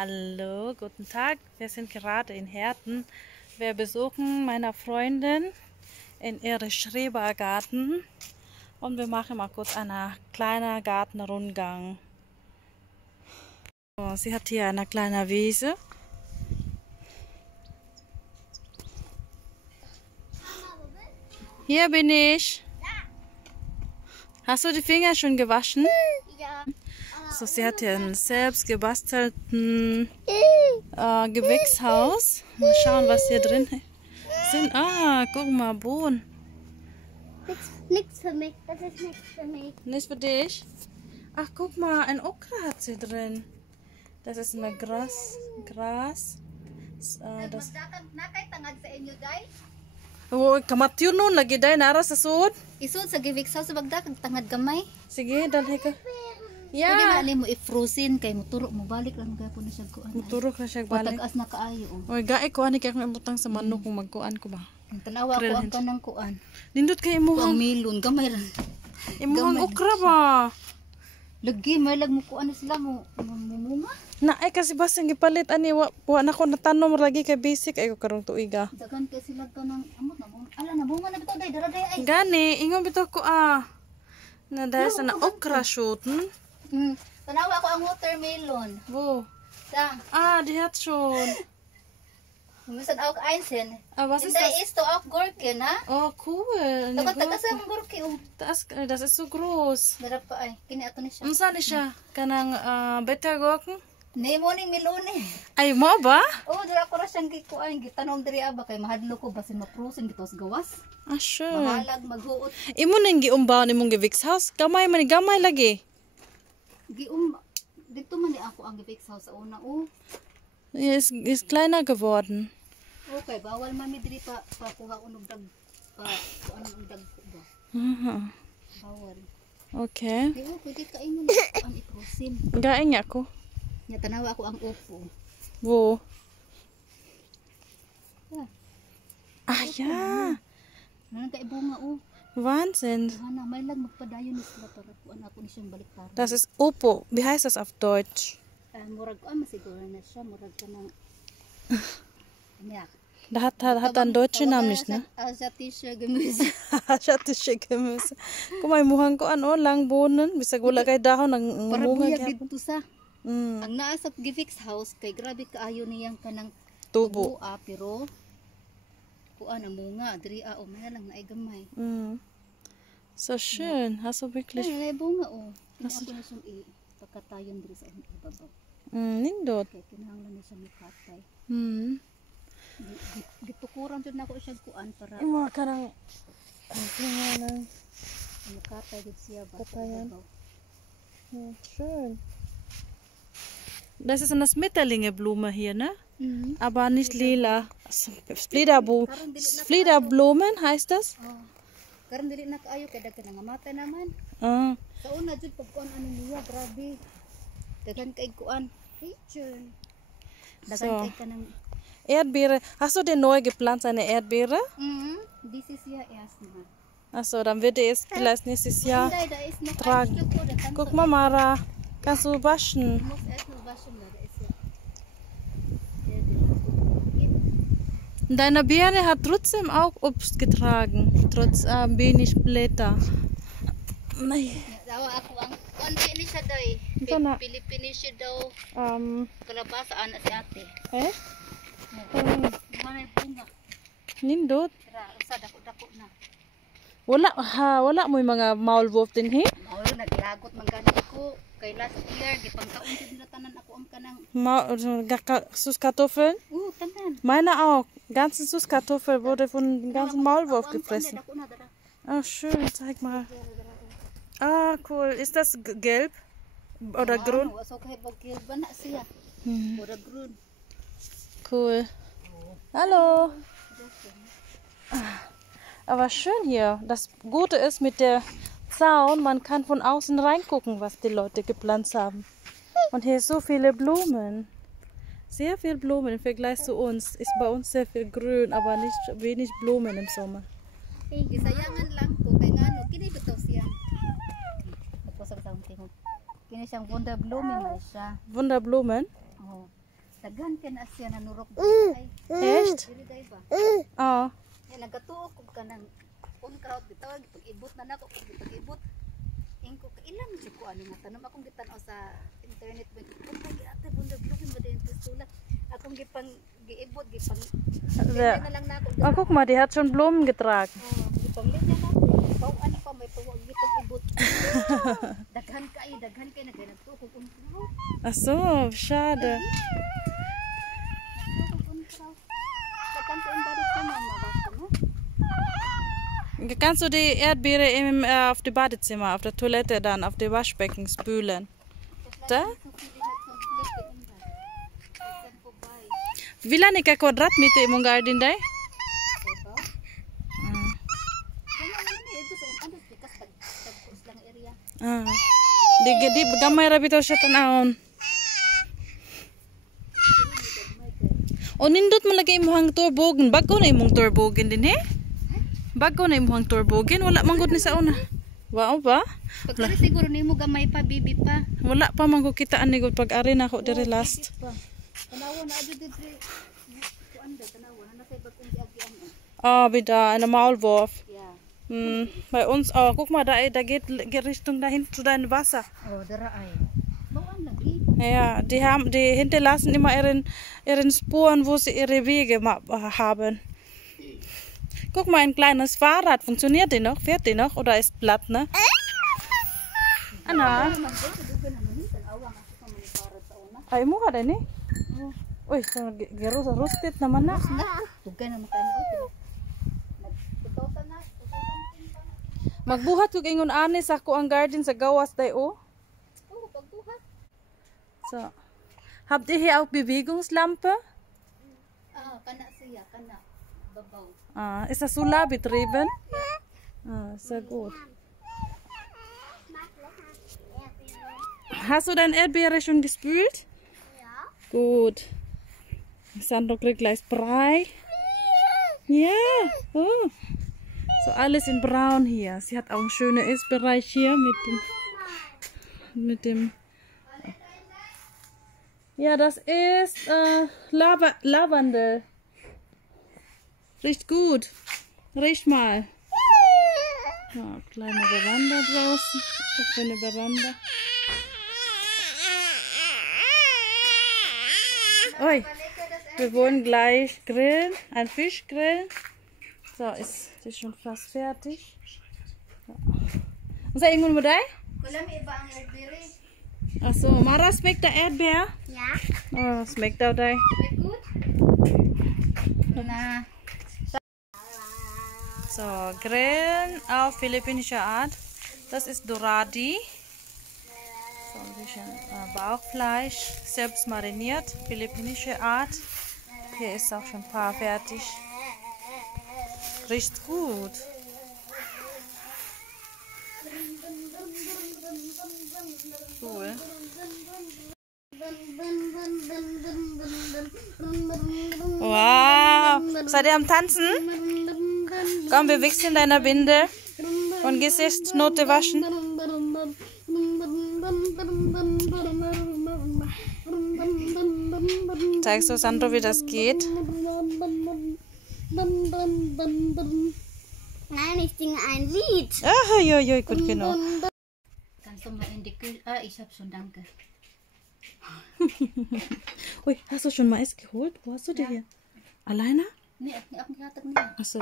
Hallo, guten Tag. Wir sind gerade in Herten. Wir besuchen meiner Freundin in ihrem Schrebergarten und wir machen mal kurz einen kleinen Gartenrundgang. So, sie hat hier eine kleine Wiese. Hier bin ich. Hast du die Finger schon gewaschen? Ja. So, sie hat hier einen selbst gebastelten Gewächshaus. Mal schauen, was hier drin sind. Ah, guck mal, Bohnen. Nichts für mich. Das ist nichts für mich. Nicht für dich? Ach, guck mal, ein Okra hat sie drin. Das ist ein Gras. Das. Nakay-tangag sa inyo, day? Oh, kamat yun nun. Lagi dahil nara sa sud. Isod sa giwiksaw sa bagda, kag tangad gamay. Sige, dalhin ka. Pwede Yeah. na mo i-frozen kay muturo mo balik lang gaya po na siya kuan. Muturok na siya balik. Patagas na kaayo. Oy, gae ko ani kay akong imutang sa manok kung magkuan ko ba. Tanawa ko ang kanang kuan. Nindot kay Ang imuhang milon gamay lang. imuhang okra ba. Lagi may lag mo kuan na sila mo mumunga. Na ay kasi basta gipalit ani wa na ko natanom lagi kay basic ay ko karong tuiga. Dagan kay sila kanang amot na mo. Ala na bunga na bitaw day dara day ay. Gani ingon bitaw ko na dahil sa na okra shoot. Tanawa ko ang watermelon. Bo. Ta. Dihat shoot. Misan auch einzeln. Was ist Da das? ist auch Gurke, na? Oh, cool. Eine Tagas Gurke. ang Gurke. Das ist so groß. Dara pa ay. Kini ato ni siya. Unsa ni siya? Kanang Bittergurken? Nay mo ning milone. Ay mo ba? Oh, dira ko ra siyang gikuan gitanong diri aba kay mahadlo ko basin ma-frozen gitos gawas. Schön. Mahalag maghuot. Imo nang giumbaw nimong gewächshaus? Gamay man gamay lagi. Dito man ni ako ang giwiksaw sa una. Oh. Ist kleiner geworden. Okay, bawal man mi diri pa kuha unog dag pa kuan ang dag ba. Aha. Bawal. Okay. Ay, pwede kainin na ang i-frozen. Gaing ako. Nya tanawa ko ang upo. Wo? Yeah. Ja. Nang kay bunga oh. Wahnsinn. Hana may lag magpadayon ni sila para kuan ako ni siyang baliktaran. Das ist Upo. Wie heißt das auf Deutsch? Murag ko masiguro na siya murag ka ng ja. Da hat einen deutschen Namen nicht, ne? Asiatische Gemüse. Asiatische Gemüse. Guck mal, imuhang ko lang bohnen. Bisag wala kay dahon ng Para bunga buya gyapon. dito sa. Ang naa sa Gifix house kay grabe kaayo niyang kanang Tubo. pero kuan ang bunga diri o may lang naay gamay. So schön. Hast du wirklich Ay bunga o. Kasi na siyang pagkatayon diri sa ibabaw. nindot. Kay kinahanglan na siya mikatay. Gitukuran jud nako siya kuan para Imo karang nang mikatay gid siya ba. Katayan. Schön. Das ist eine Schmetterlingeblume hier, ne? Aber nicht lila. Fliederblumen heißt das? Oh. Karon dili na kaayo kay daghan nga matay naman. Sa una jud pag kuan ano niya grabe. Daghan kay kuan. Kitchen. Daghan So. kay kanang Erdbeere. Hast du denn neu gepflanzt, eine Erdbeere? This is ja erst mal. Achso, dann wird er es vielleicht nächstes Jahr Da ist noch tragen. ein Stück oder kannst Guck mal, Mara. Kannst du waschen? du musst erst noch waschen, da ist ja. Deine Birne hat trotzdem auch Obst getragen. Trotz wenig Blätter. Nein. Dawa ako ang konti ni siya day. Ito na. Pilipinis siya daw. Kalabasa ana si ate. Manay bunga. Nindot. Tara, usa dako-dako na. Wala mo yung mga maulwolf din, he? Mao naglagot man gani ko kay last year gipangkaon jud nila tanan ako ang kanang Süßkartoffeln? tanan. Meine auch. Ganze Süßkartoffel wurde von dem ganzen Maulwurf gefressen. Dako na dara. Ah, schön. Zeig mal. Ah, cool. Ist das gelb? Oder grün? So kay bagil ba na siya? Oder grün. Cool. Hallo. Aber schön hier. Das Gute ist mit der Zaun, man kann von außen reingucken, was die Leute gepflanzt haben. Und hier so viele Blumen. Sehr viel Blumen im Vergleich zu uns. Ist bei uns sehr viel grün, aber nicht wenig Blumen im Sommer. Gisayangan lang ko kay ngano kini bitaw siya. Ako sa taong tingog. Kini siyang Wunderblumen na siya. Wunderblumen? Oh. Daghan ka na siya nanurok. Echt? Dili day ba? Oh. Ya nagatuok ko kanang unkraut bitaw pag-ibot na nako pag-ibot. Ingko kailan jud ko ani nga tanom akong gitan-aw sa internet ba. Pag ate bunda blogin ba din sulat. Akong giibot gipang Der, na lang nako. oh, guck mal, die hat schon Blumen getragen. Gipang linya nako. Bawan pa may tuwa gipang ibot. Daghan kay na kay nagtuok unkraut. Ach so, schade. Kannst du die Erdbeere auf dem Badezimmer, auf der Toilette dann, auf dem Waschbecken spülen? Da? Wie lange ka Quadratmeter im garden da? Di gamay ra bitaw siya tanahon. O nindot mo lagi imong turbogen, bago na imong turbogen din he? Bago na imong turbogen, wala man gud ni sa una. Wow ba? Pagkari siguro nimo gamay pa bibi pa. Wala pa man ko kitaan ni gud pag-ari na ako dire last. Tanawa na adto dire. Kuan da tanawa na kay bagong giagian. Ah, wieder eine Maulwurf. Ja. Bei uns auch. Guck mal, da geht Richtung dahin zu deinem Wasser. Oh, dara ay. Bawang lagi. Ja, die hinterlassen immer ihren Spuren, wo sie ihre Wege haben. Guck mal, ein kleines Fahrrad. Funktioniert die noch? Fährt die noch? Oder ist platt, ne? Anna? Ay mo ka din eh? Uy, gerustit naman na. Tugay na makain. Magbuhat ko ingon ani sa ko ang garden sa gawas tayo. Oh, pagbuhat. So. Habt ihr hier auch Bewegungslampe? Kana siya, kana babaw. Ist das solarbetrieben? Sehr gut. Hast du dein Erdbeere schon gespült? Ja. Gut. Sandro kriegt gleich Brei. Ja. So alles in braun hier. Sie hat auch einen schönen Essbereich hier mit dem. Ja, das ist Lavendel. Riecht gut. Riecht mal. Ja, kleine Veranda draußen. Was für eine Veranda. Ui, wir wollen gleich grillen. Ein Fisch grillen. So, ist schon fast fertig. Ja. Was ist irgendwo mit dir? Achso, Mara, schmeckt der Erdbeer? Ja. Oh, schmeckt auch der. Schmeckt gut? Na. So, Grillen auf philippinische Art. Das ist Doradi. So ein bisschen Bauchfleisch, selbst mariniert, philippinische Art. Hier ist auch schon ein paar fertig. Riecht gut. Cool. Wow. Seid ihr am Tanzen? Komm, bewegst in deiner Binde und Gesichtsnote waschen. Zeigst du Sandro, wie das geht? Nein, ich singe ein Lied. Ah, joi, gut genug. Kannst du mal in die Küche? Ich hab schon, danke. Ui, hast du schon Mais geholt? Wo hast du die hier? Alleine? Nee, auf dem Theater nicht. Achso.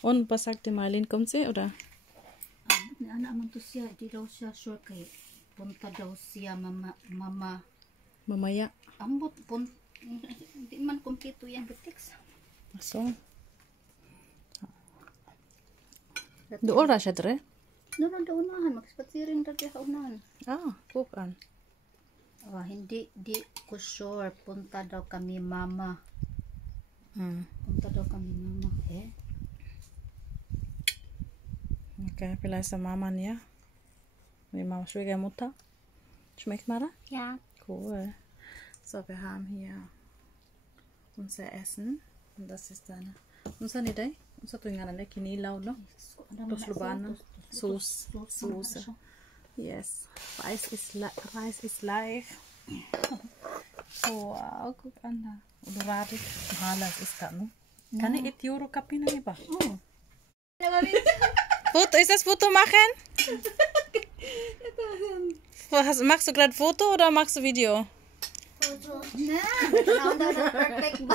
Und was sagt die Marlene? Kommt sie oder? Ni anak man to siya, di daw siya sure kay punta daw siya mama. Mamaya. Ambot di man kompleto yan butiks. Achso. Doon ra siya dre? Doon daw unahan, magspatiring daw siya sa unahan. Guck an. Hindi ko sure, punta daw kami mama. Punta daw kami mama. Okay, vielleicht der Mama ja. Die Mama Schwiegermutter. Schmeckt Mara? Ja. Cool. So, wir haben hier unser Essen. Und das ist deine. Unsa ni day? Unsa to nga na kinilaw no? Toslubana. Soße. Yes. Reis ist live. Wow, guck an da. Udoratic. Mahalas ist das, ne? Kann ich et Euro kapin na iba? Foto, ist das Foto machen? Machst du gerade Foto oder machst du Video? Foto. Perfect ba?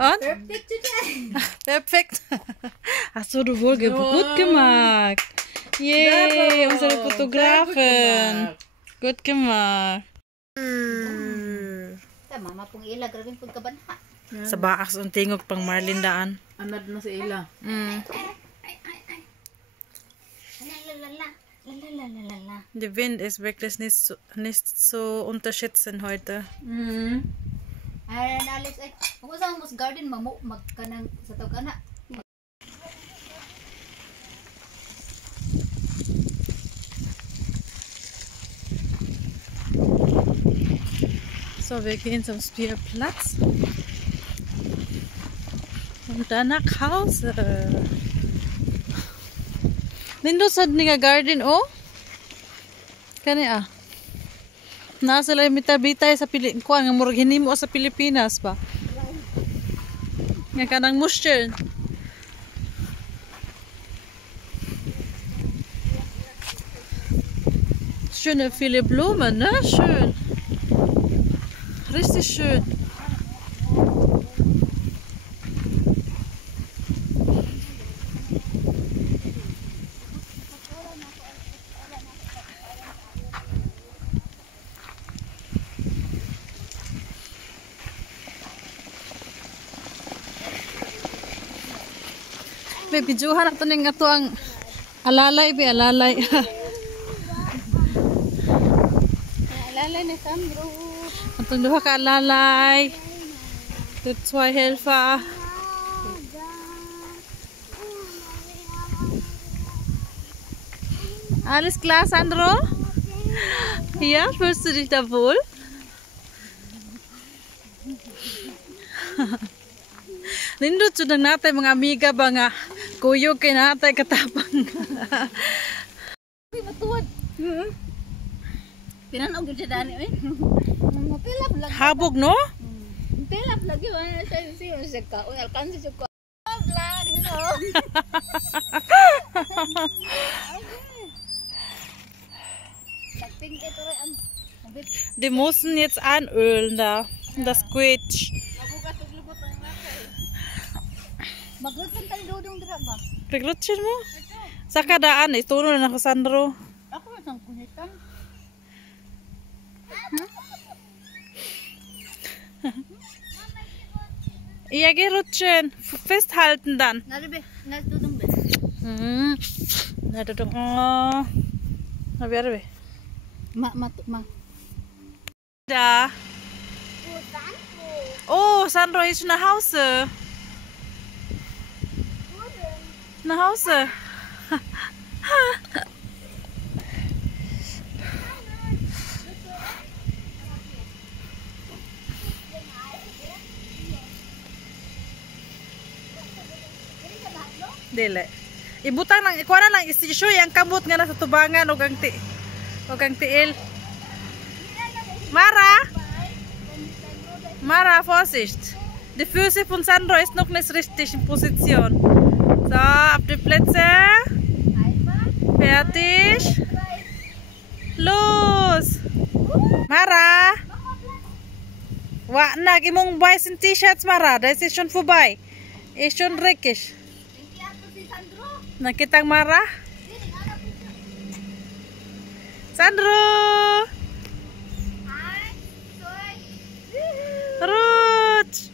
Und? Perfect today. Perfekt. Hast du wohl gut gemacht. Yay, unsere Fotografin. Gut gemacht. Mama pong ila, grabe pong kabanha. Sa baaks ang tingog pang Marlin daan. Anad na sa ila. Lalalala. Der Wind ist wirklich nicht so unterschätzen heute. Ay, Alex, ay, kung saan mo sa garden, magkanang sa tawag na. So, wir gehen zum Spielplatz und dann nach Hause. Nindo sa nga garden oh? Kani ah. Nasa lang mitabitay sa kuan nga murag hinimo sa Pilipinas ba? Nga kanang mushel. Schöne viele Blumen, ne? Schön. Richtig schön. Baby, juhan na ito nga ito ang alalay, be, alalay. Alalay ni Sandro. Itong duha ka alalay. Ito zwei Helfer. Alles klar, Sandro? Ja, fühlst du dich da wohl? Nindot jud ang natay mga amiga ba nga kuyog kay natay katapang. Uy, matuwad. Pinanaw gyud siya dani oy. Mapilap lang. Habog no? Pilap lagi wala siya siya ka. Uy, alkansi siya ko. Vlog, hello. Nagping ito rin ang Die mussten jetzt anölen da. Das Quetsch. Maglutsan tayo dudong dira ba? Piglutsin mo? Sa kadaan, ituno na ako Sandro. Ako na sang kuhitan. Ja, geh rutschen. Festhalten dann. Naribe, nas dudong ba? Na dudong. Oh. Nabi. Ma. Da. Oh, Sandro ist nach Hause. Nach Hause. Dili. Ibutang lang, ikuha na lang istisyo yung kamot nga nasa tubangan o gang tiil. Mara, Vorsicht. Die Füße von Sandro ist noch nicht richtig in Position. So, auf die Plätze. Fertig. Los. Mara. Warte, imong weißen T-Shirts, Mara. Das ist schon vorbei. Ist schon dreckig. Nakitang Mara? Sandro! Rutsch!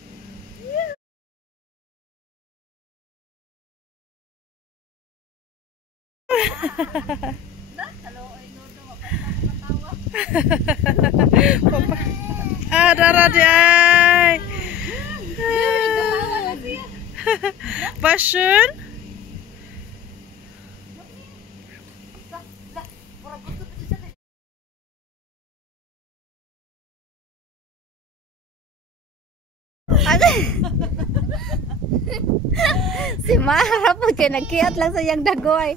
Dara di ay! War schön? Si Mara po kaya nagkiyat lang sa iyang dagoy.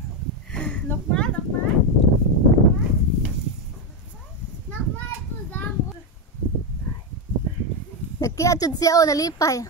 Nagkiatod siya o nalipay.